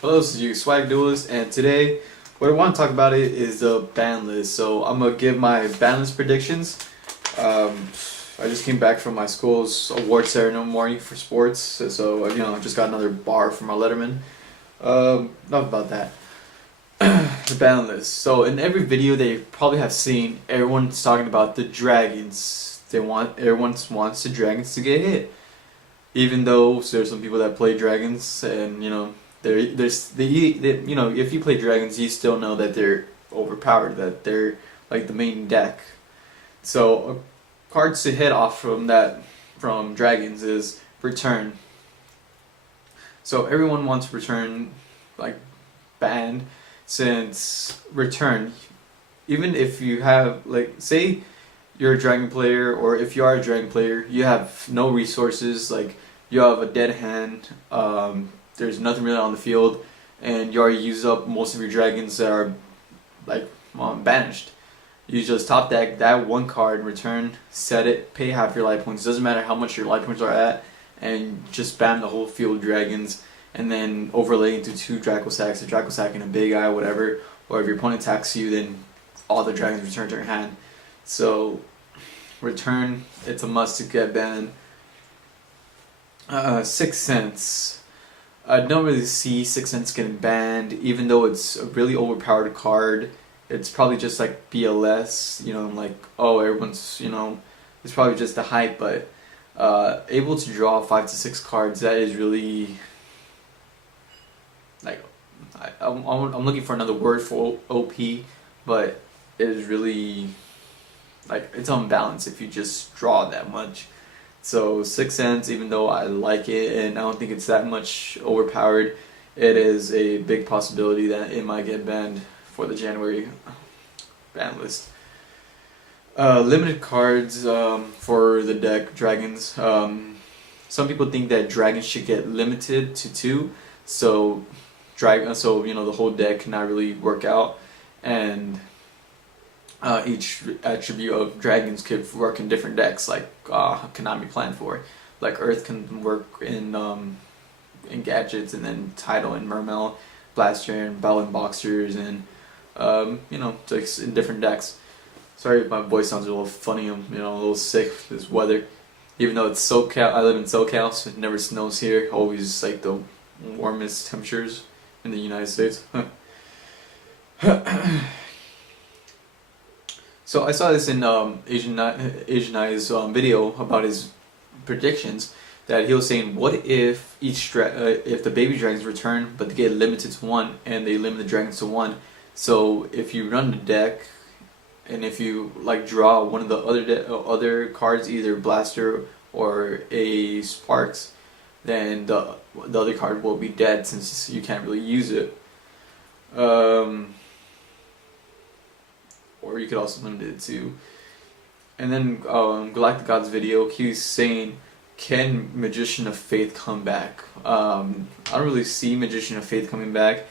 Hello, this is Swag Duelist, and today what I want to talk about is the ban list. So I'm gonna give my ban list predictions. I just came back from my school's award ceremony for sports, so I just got another bar for my Letterman. Enough about that. The ban list. So in every video they probably have seen, everyone's talking about the dragons. Everyone wants the dragons to get hit, even though there's some people that play dragons, and if you play dragons, you still know that they're overpowered, that they're like the main deck. So cards to hit off from dragons is return. So everyone wants return like banned, since return, even if you have, like, say you're a dragon player, or if you are a dragon player, you have no resources, like you have a dead hand, there's nothing really on the field, and you already used up most of your dragons that are like banished. You just top deck that one card, return, set it, pay half your life points, doesn't matter how much your life points are at, and just spam the whole field of dragons, and then overlay into two Draco Sacks, a Draco Sack and a Big Eye, whatever, or if your opponent attacks you, then all the dragons return to your hand. So return, it's a must to get banned. Sixth Sense. I don't really see Sixth Sense getting banned, even though it's a really overpowered card. It's probably just like BLS, like, oh, everyone's, it's probably just the hype, but able to draw 5 to 6 cards, that is really, like, I'm looking for another word for OP, but it is really, like, it's unbalanced if you just draw that much. So Sixth Sense, even though I like it and I don't think it's that much overpowered, it is a big possibility that it might get banned for the January ban list. Limited cards for the deck dragons. Some people think that dragons should get limited to 2, so the whole deck cannot really work out, and each attribute of dragons could work in different decks, like Konami planned for. Like Earth can work in gadgets, and then Tidal and Mermail, Blaster and Battle and Boxers, and just in different decks. Sorry if my voice sounds a little funny. I'm a little sick with this weather. Even though it's SoCal, I live in SoCal, so it never snows here. Always like the warmest temperatures in the United States. So I saw this in Asian Eye's video about his predictions, that he was saying, what if if the baby dragons return, but they get limited to 1, and they limit the dragons to 1. So if you run the deck, and if you like draw one of the other cards, either Blaster or a Sparks, then the other card will be dead, since you can't really use it. Or you could also limit it to. And then Galactic God's video, he was saying, can Magician of Faith come back? I don't really see Magician of Faith coming back.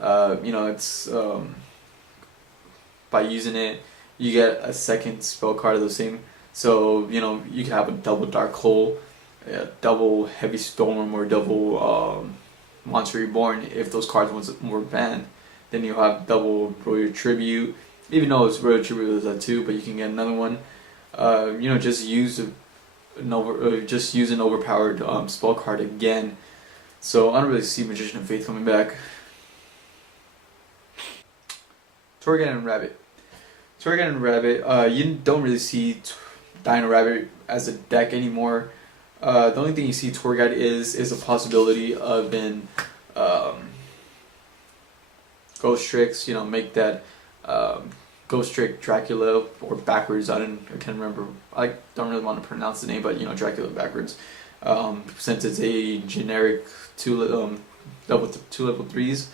It's by using it, you get a second spell card of the same. So you could have a double Dark Hole, a double Heavy Storm, or double Monster Reborn. If those cards were banned, then you'll have double Royal Tribute. Even though it's Royal Tribute is a 2, but you can get another one. Just use an overpowered spell card again. So I don't really see Magician of Faith coming back. Torghast and Rabbit. Torghast and Rabbit. You don't really see Dino Rabbit as a deck anymore. The only thing you see Torghast is a possibility of in Ghost Tricks. Make that Ghost Trick Dracula, or backwards. I can't remember. I don't really want to pronounce the name, but Dracula backwards. Since it's a generic two level 3s,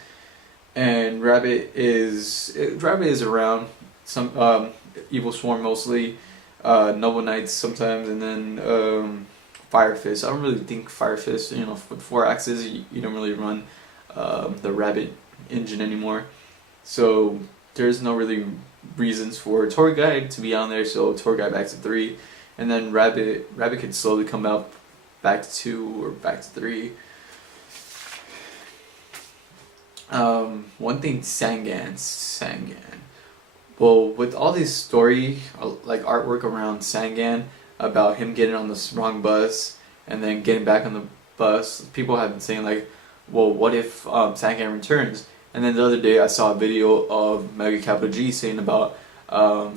and Rabbit is around some Evil Swarm mostly, Noble Knights sometimes, and then Fire Fist. I don't really think Fire Fist. With 4 axes, you don't really run the Rabbit engine anymore. So there's no really reasons for Torghast to be on there, so Torghast back to 3, and then Rabbit could slowly come out back to 2 or back to 3. One thing, Sangan. Well, with all this story, like artwork around Sangan about him getting on the wrong bus and then getting back on the bus, people have been saying like, well, what if Sangan returns? And then the other day I saw a video of Mega Capital G saying about what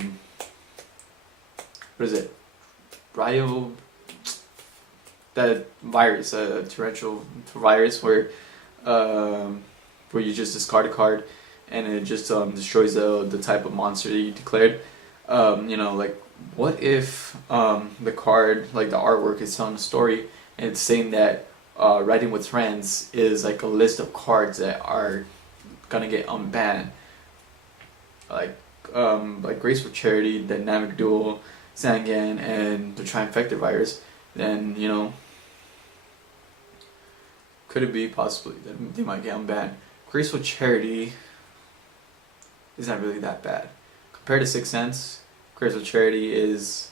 is it? Ryo, that virus, a torrential virus where you just discard a card and it just destroys the type of monster that you declared. Like what if the card, like the artwork is telling a story and it's saying that Writing with Friends is like a list of cards that are gonna get unbanned, like Grace for Charity, Dynamic Duel, Sangan, and the Trifecta virus. Then could it be possibly that they might get unbanned? Graceful Charity is not really that bad. Compared to Sixth Sense, Graceful Charity is,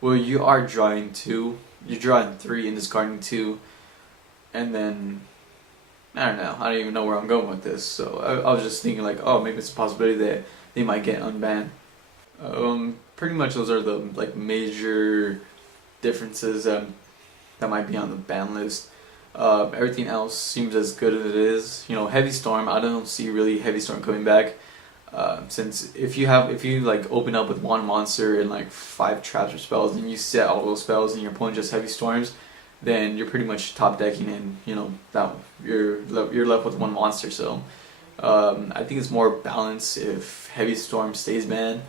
well, you are drawing 2, you're drawing 3 and discarding 2, and then, I don't know, I don't even know where I'm going with this, so I was just thinking like, oh, maybe it's a possibility that they might get unbanned. Pretty much those are the like major differences that might be on the ban list. Everything else seems as good as it is. Heavy Storm, I don't see really Heavy Storm coming back. Since if you like open up with 1 monster and like 5 traps or spells, and you set all those spells, and your opponent just Heavy Storms, then you're pretty much top decking, and that you're left with 1 monster. So I think it's more balanced if Heavy Storm stays banned.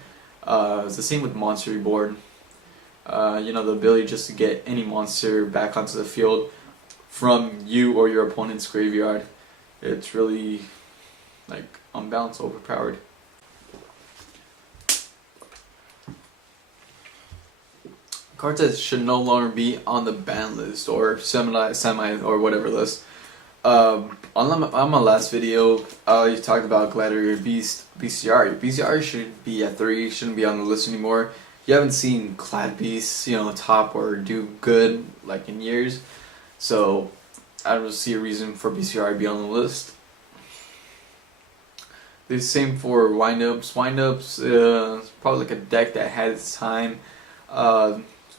It's the same with Monster Reborn. The ability just to get any monster back onto the field from you or your opponent's graveyard. It's really like unbalanced, overpowered. Cards that should no longer be on the ban list or semi or whatever list. On my last video, I talked about Gladiator Beast BCR. BCR should be at 3, shouldn't be on the list anymore. You haven't seen Clad Beasts, top or do good like in years. So I don't see a reason for BCR to be on the list. The same for Windups. Windups probably like a deck that had its time.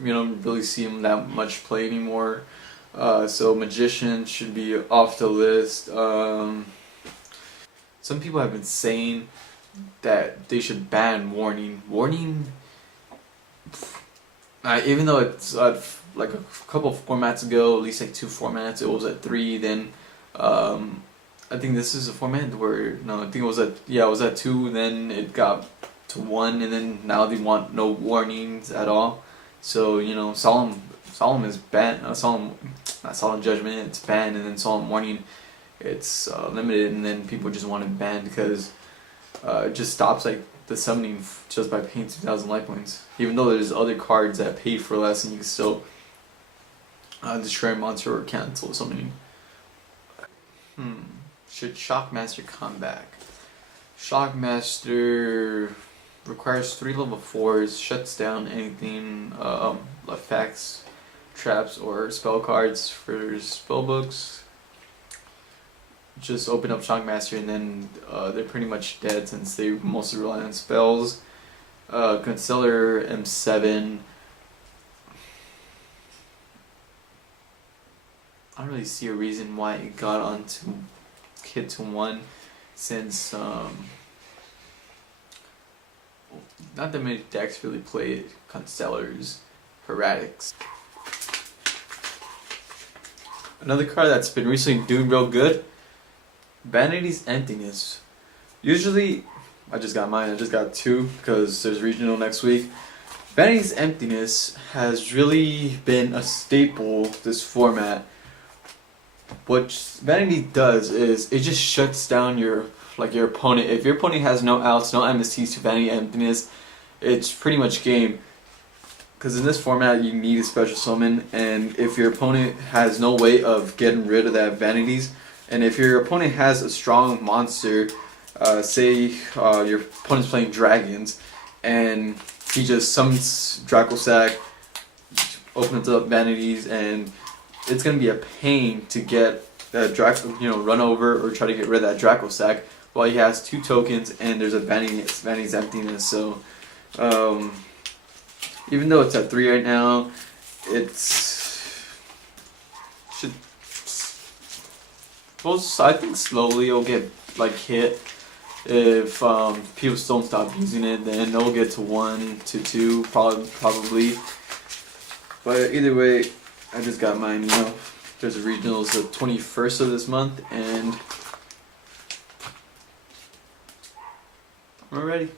You don't really see them that much play anymore. So Magician should be off the list. Some people have been saying that they should ban Warning. Warning, even though it's like a couple of formats ago, at least like 2 formats, it was at 3. Then I think this is a format where I think it was at 2. Then it got to 1, and then now they want no warnings at all. So Solemn is banned. Not Solemn Judgment, it's banned, and then Solemn Warning, it's limited, and then people just want it banned because it just stops like the summoning just by paying 2,000 life points. Even though there's other cards that pay for less and you can still destroy a monster or cancel summoning. Should Shockmaster come back? Shockmaster requires 3 level 4s, shuts down anything, effects, traps, or spell cards for spell books. Just open up Shockmaster and then they're pretty much dead since they mostly rely on spells. Concealer M7. I don't really see a reason why it got onto Kit to 1 since not that many decks really play Constellars, Heretics. Another card that's been recently doing real good, Vanity's Emptiness. Usually, I just got mine, I just got 2 because there's regional next week. Vanity's Emptiness has really been a staple this format. What Vanity does is it just shuts down your opponent. If your opponent has no outs, no MSTs to Vanity Emptiness, it's pretty much game. Because in this format you need a special summon, and if your opponent has no way of getting rid of that Vanities, and if your opponent has a strong monster, say your opponent's playing dragons, and he just summons Dracosac, opens up Vanities, and it's going to be a pain to get run over or try to get rid of that Draco sack while he has 2 tokens and there's a Vanny's Emptiness. So even though it's at 3 right now, should, well, I think slowly it'll get like hit. If people still don't stop using it, then it'll get to 1 to 2 probably. But either way, I just got mine. There's a regionals the 21st of this month, and we're ready.